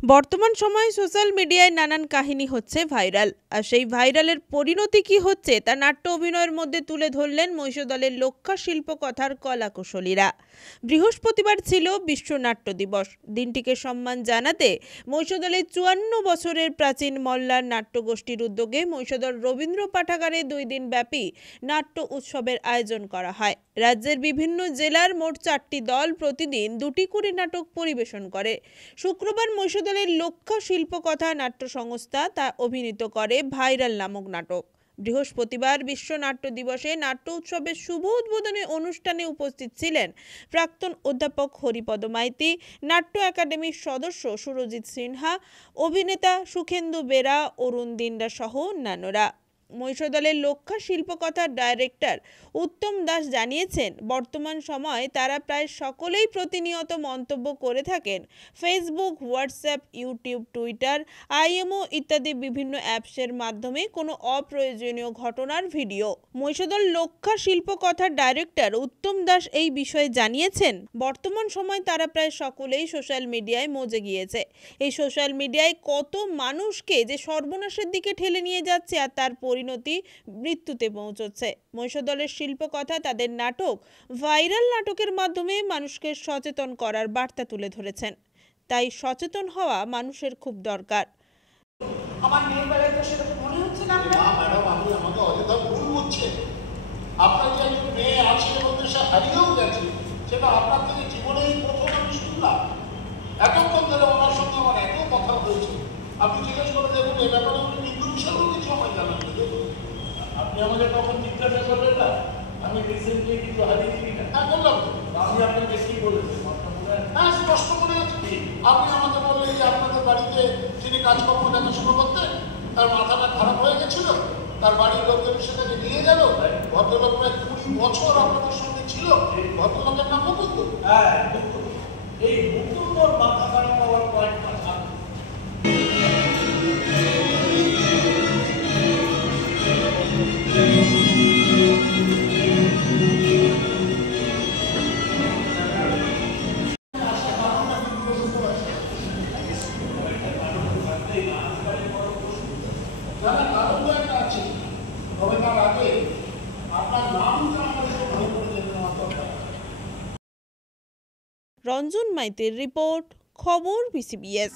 বর্তমান সময়ে সোশ্যাল মিডিয়ায় নানান কাহিনী হচ্ছে ভাইরাল। আর সেই ভাইরালের পরিণতি কি হচ্ছে তা নাট্য অভিনয়ের মধ্যে তুলে ধরলেন মহিষদলের লক্ষা শিল্পকথার কলাকুশলীরা। বৃহস্পতিবার ছিল বিশ্ব নাট্য দিবস। দিনটিকে সম্মান জানাতে মহিষদলের ৫৪ বছরের প্রাচীন মল্লার নাট্যগোষ্ঠীর উদ্যোগে মহিষদল রবীন্দ্র পাঠাগারে ২ দিন ব্যাপী নাট্য উৎসবের আয়োজন করা হয়। রাজ্যের বিভিন্ন জেলার মোট ৪টি দল প্রতিদিন ২টি করে নাটক পরিবেশন করে। শুক্রবার মহিষদলের লক্ষা শিল্পকথা নাট্য সংস্থা তা অভিনীত করে ভাইরাল নামক নাটক। বৃহস্পতিবার বিশ্ব নাট্য দিবসে নাট্য উৎসবের শুভ উদ্বোধনী অনুষ্ঠানে উপস্থিত ছিলেন প্রাক্তন অধ্যাপক হরিপদ মাইতি, নাট্য একাডেমির সদস্য সুরজিৎ সিনহা, অভিনেতা সুখেন্দু বেরা, অরুণ দিন্ডা সহ অন্যান্যরা। মহিষদলের লক্ষা শিল্পকথার ডাইরেক্টর উত্তম দাস জানিয়েছেন, বর্তমান সময়ে তারা প্রায় সকলেই প্রতিনিয়ত মন্তব্য করে থাকেন Facebook, WhatsApp, YouTube, Twitter, IMO ইত্যাদি বিভিন্ন অ্যাপসের মাধ্যমে কোনো অপ্রয়োজনীয় ঘটনার ভিডিও। মহিষদল লক্ষা শিল্পকথার ডাইরেক্টর উত্তম দাস এই বিষয়ে জানিয়েছেন, বর্তমান সময় তারা প্রায় সকলেই সোশ্যাল মিডিয়ায় মজে গিয়েছে। এই সোশ্যাল মিডিয়ায় কত মানুষকে যে সর্বনাশের দিকে ঠেলে নিয়ে যাচ্ছে আর তার পরিণতি মৃত্যুতে পৌঁছচ্ছে। মহিষদলের শিল্পকথা তাদের নাটক ভাইরাল নাটকের মাধ্যমে মানুষকে সচেতন করার বার্তা তুলে ধরেছেন। তাই সচেতন হওয়া মানুষের খুব দরকার। আমার মেয়ের বেলায় তো সেরকম মনে হচ্ছে না। ম্যাডাম, আপনি আমাকে অযথা ভুল বুঝছেন। আপনার যে একজন মেয়ে আছে এবং সে হারিয়েও গেছে, সেটা আপনার থেকে জীবনেই প্রথম আমি শুনলাম। এতক্ষণ ধরে ওনার সঙ্গে আমার এত কথা হয়েছে, আপনি জিজ্ঞেস করে দেখুন এ ব্যাপারে উনি মৃত্যু বিষয়েও কিছু আমায় জানান। আপনি আমাকে তখন জিজ্ঞাসা করলেন না আমি রিসেন্টলি কিন্তু হারিয়েছি না? হ্যাঁ বললাম, আমি আপনাকে কি বলেছি? হ্যাঁ স্পষ্ট মনে আছে। আপনি আমাকে বললেন যে আপনাদের বাড়িতে যিনি কাজকর্ম দেখাশোনা করতেন তার মাথাটা খারাপ হয়ে গেছিল, তার বাড়ির লোকদের সেটাকে নিয়ে গেল। ভদ্রলোক প্রায় ২০ বছর আপনাদের সঙ্গে ছিল। ভদ্রলোকের নাম মুকুন্দ। হ্যাঁ, এই মুকুন্দর মাথা খারাপ হওয়ার কয়েক মাস আগে রঞ্জন মাইতির রিপোর্ট, খবর BCBS।